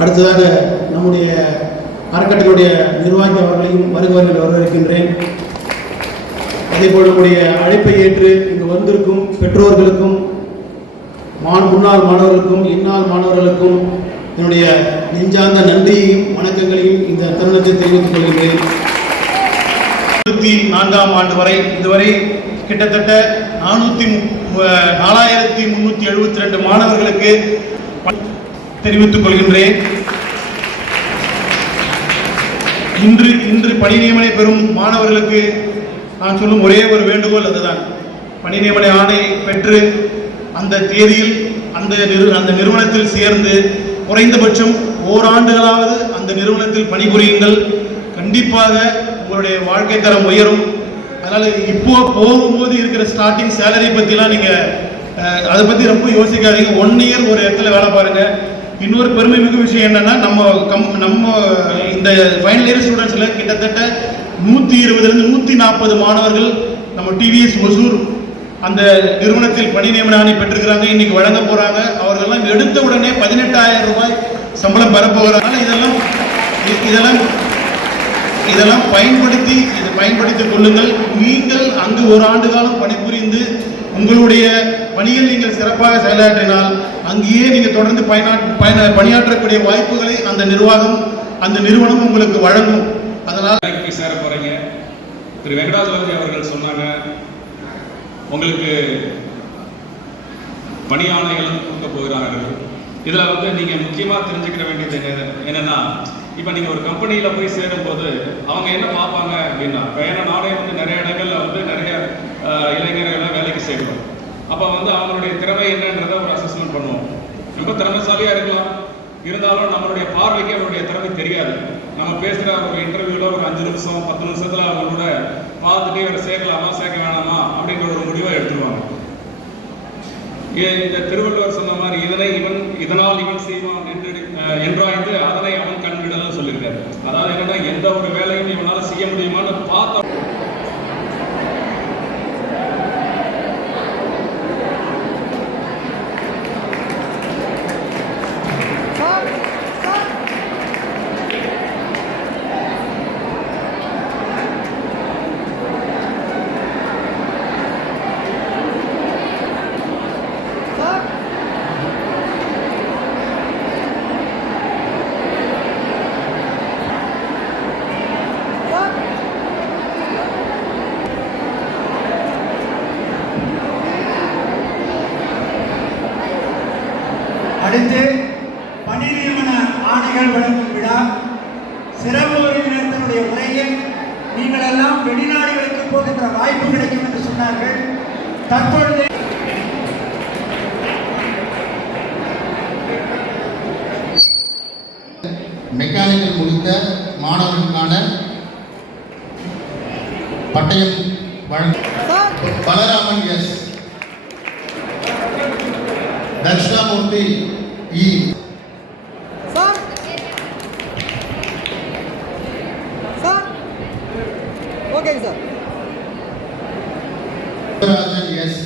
அடுத்ததாக நம்முடைய அறக்கட்டளையுடைய நிர்வாகி அவர்களையும் வருகிறவர்கள் வரவேற்கின்றேன். அதேபோல் நம்முடைய அழைப்பை ஏற்று இங்கு வந்திருக்கும் பெற்றோர்களுக்கும் முன்னாள் மாணவர்களுக்கும் இந்நாள் மாணவர்களுக்கும் என்னுடைய நெஞ்சார்ந்த நன்றியையும் வணக்கங்களையும் இந்த தருணத்தில் தெரிவித்துக் கொள்கின்றேன். 2004ஆம் ஆண்டு வரை இதுவரை கிட்டத்தட்ட 4372 மாணவர்களுக்கு தெரிவித்துக் கொள்கின்றேன். இன்று பணி நியமனை பெறும் மாணவர்களுக்கு நான் சொல்லும் ஒரே ஒரு வேண்டுகோள் அதுதான். பணி நியமனை ஆணை பெற்று அந்த தேதியில் அந்த நிறுவனத்தில் சேர்ந்து குறைந்தபட்சம் ஓராண்டுகளாவது அந்த நிறுவனத்தில் பணிபுரியுங்கள். கண்டிப்பாக உங்களுடைய வாழ்க்கை தரம் உயரும். அதனால் இப்போ போகும்போது இருக்கிற ஸ்டார்டிங் சேலரி பற்றிலாம் நீங்கள் அதை பற்றி ரொம்ப யோசிக்காதீங்க. 1 இயர் ஒரு இடத்துல வேலை பாருங்கள். இன்னொரு பெருமை மிகு விஷயம் என்னன்னா, நம்ம இந்த ஃபைனல் இயர் ஸ்டூடெண்ட்ஸில் கிட்டத்தட்ட 120 140 மாணவர்கள் நம்ம டிவிஎஸ் ஒசூர் அந்த நிறுவனத்தில் பணி நியமன ஆணை பெற்றிருக்கிறாங்க. இன்னைக்கு வழங்க போறாங்க. அவர்களெல்லாம் எடுத்த உடனே 18,000 ரூபாய் சம்பளம் பெறப்போகிறாங்க. இதெல்லாம் பயன்படுத்திக் கொள்ளுங்கள். நீங்கள் அங்கு ஒரு ஆண்டு காலம் பணிபுரிந்து உங்களுடைய பணியில் நீங்கள் சிறப்பாக செயலாற்றினால் அங்கேயே நீங்கள் தொடர்ந்து பணியாற்றக்கூடிய வாய்ப்புகளை அந்த நிறுவனம் உங்களுக்கு வழங்கும். அதனால் சேர போறீங்க. திரு வெங்கடாஜலபதி அவர்கள் சொன்னாங்க, உங்களுக்கு பணி ஆணைகளும் கொடுக்க போகிறார்கள். இதில் நீங்கள் முக்கியமாக தெரிஞ்சுக்கிற வேண்டியது என்னன்னா, இப்போ நீங்கள் ஒரு கம்பெனியில் போய் சேரும்போது அவங்க என்ன பார்ப்பாங்க அப்படின்னா, ஏன்னா நானே நிறைய இடங்களில் நிறைய இளைஞர்களை வேலைக்கு சேர்க்கிறோம். அப்போ அவங்களுடைய திறமை என்னன்றதை ஒரு அசஸ்மெண்ட் பண்ணுவோம். ரொம்ப திறமைசாலியாக இருக்கலாம், இருந்தாலும் நம்மளுடைய பார்வைக்கு அவருடைய திறமை தெரியாது. நம்ம பேசுகிற ஒரு இன்டர்வியூவில் ஒரு 5 நிமிஷம் 10 நிமிஷத்தில் அவங்களோட பார்த்துட்டு இவரை சேர்க்கலாமா சேர்க்க வேணாமா அப்படின்ற ஒரு முடிவை எடுத்துருவாங்க. இந்த திருவள்ளுவர் சொன்ன மாதிரி இதனால் இவன் செய்வான் என்றாய்ந்து அதனை அவன் கண்விடல் சொல்லியிருக்காரு. அதாவது என்னன்னா, எந்த ஒரு வேலையும் இவனால செய்ய முடியுமான்னு பார்த்தோம். அடுத்து பணி நியமன ஆணைகள் வழங்கும் விழா. சிறப்பு உறுப்பினர்களுடைய உரையில் நீங்கள் எல்லாம் வெளிநாடுகளுக்கு போகின்ற வாய்ப்பு கிடைக்கும் என்று சொன்னார்கள். தற்பொழுது மெக்கானிக்கல் முடித்த மாணவர்களுக்கான பட்டயம் வழங்கும். Balaraman S, Dakshinamurthy E, okay sir, Rajan S,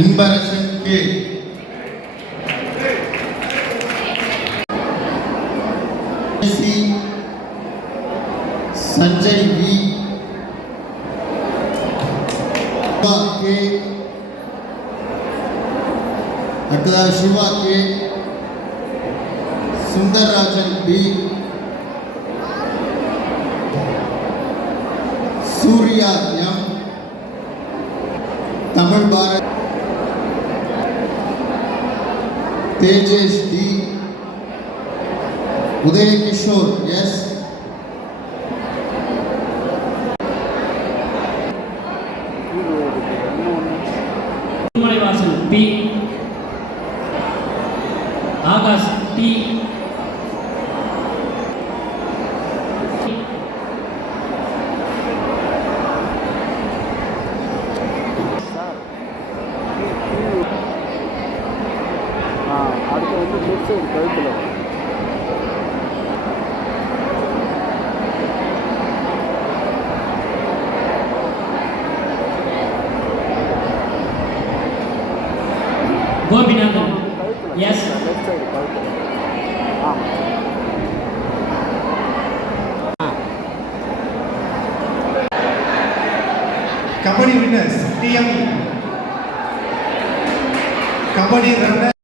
Inbarasan K, Sanjay V, Siva K, அடுத்ததாக Siva K, Sundarrajan P, Surya M, Tamil Bharath, Tejesh D, Udayakishore S, Thirumalaivasal P, Akash D, அடுத்து வந்து லெஃப்ட் சைடு கழுத்தில் கோபிநாதன் எஸ், லெஃப்ட் சைடு கழுத்தில் kabaddi winners TM kabaddi runner